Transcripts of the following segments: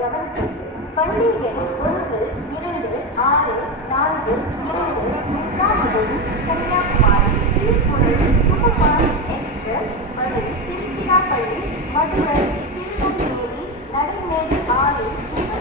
கவனித்தது. பள்ளி எண் 1, 2, 6, 4, 7 நிஜாமுதீன் கன்னியாகுமரி திருக்குறள் சுபபாரத் எக்ஸ்பிரஸ் வழி திருச்சிராப்பள்ளி மதுரை திருநெல்வேலி நடைமேடு 6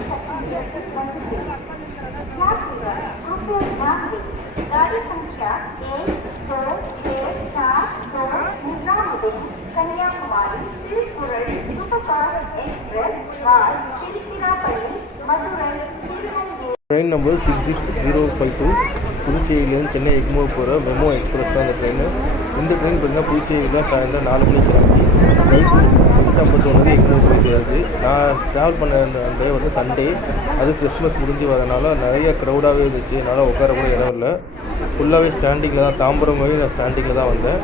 सुपर छत्तीसगढ़ यात्रीगण कृपया ध्यान दें। गाड़ी संख्या 1, 2, 6, 7, 2 निजामुदीन कन्याकुमारी திருக்குறள் सुपरफास्ट एक्सप्रेस मार्ग திருச்சிராப்பள்ளி மதுரை திருநெல்வேலி ட்ரெயின் நம்பர் 66052 புதுச்சேரியிலேருந்து சென்னை எக்மோர் போகிற மெமோ எக்ஸ்பிரஸ் தான் அந்த ட்ரெயின். இந்த ட்ரெயின் பார்த்தீங்கன்னா புதுச்சேரியில் சாயந்தரம் 4 மணிக்கு கிளம்பி நைட் 8:51 எக்மோர் போய் சேருது. நான் ட்ராவல் பண்ண அந்த டே வந்து சண்டே, அது கிறிஸ்மஸ் முடிஞ்சு வரனால நிறைய க்ரௌடாகவே இருந்துச்சு. என்னால் உட்கார கூட இடம் இல்லை. ஃபுல்லாகவே ஸ்டாண்டிங்கில் தான், தாம்பரம் வரை நான் ஸ்டாண்டிங்கில் தான் வந்தேன்.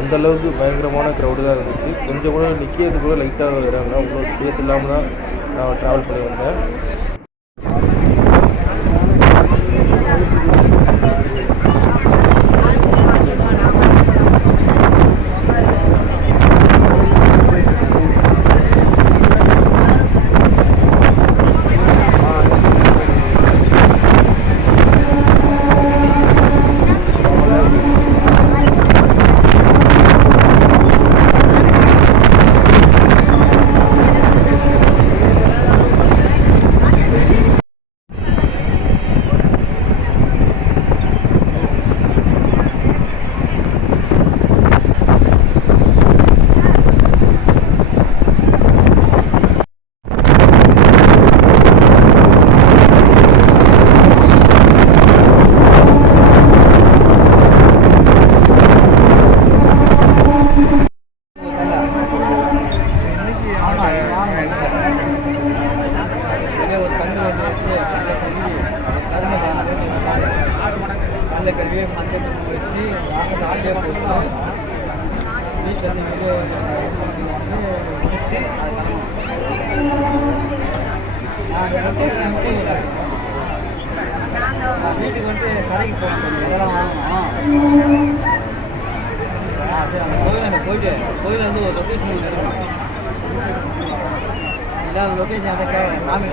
அந்தளவுக்கு பயங்கரமான க்ரௌடு தான் இருந்துச்சு. கொஞ்சம் கூட நிற்கிறதுக்கு கூட லைட்டாக இடம் இல்லை. அவ்வளோ ஸ்பேஸ் இல்லாமல் தான் நான் ட்ராவல் பண்ணி வந்தேன். வீட்டுக்கு வந்து கடைக்கு போகணும், அதெல்லாம் வாங்கணும். சரி, அந்த கோயிலாண்ட போயிட்டு கோயிலில் வந்து ஒரு லொக்கேஷன் இருக்கும். எல்லா லொக்கேஷன் அதை சாமி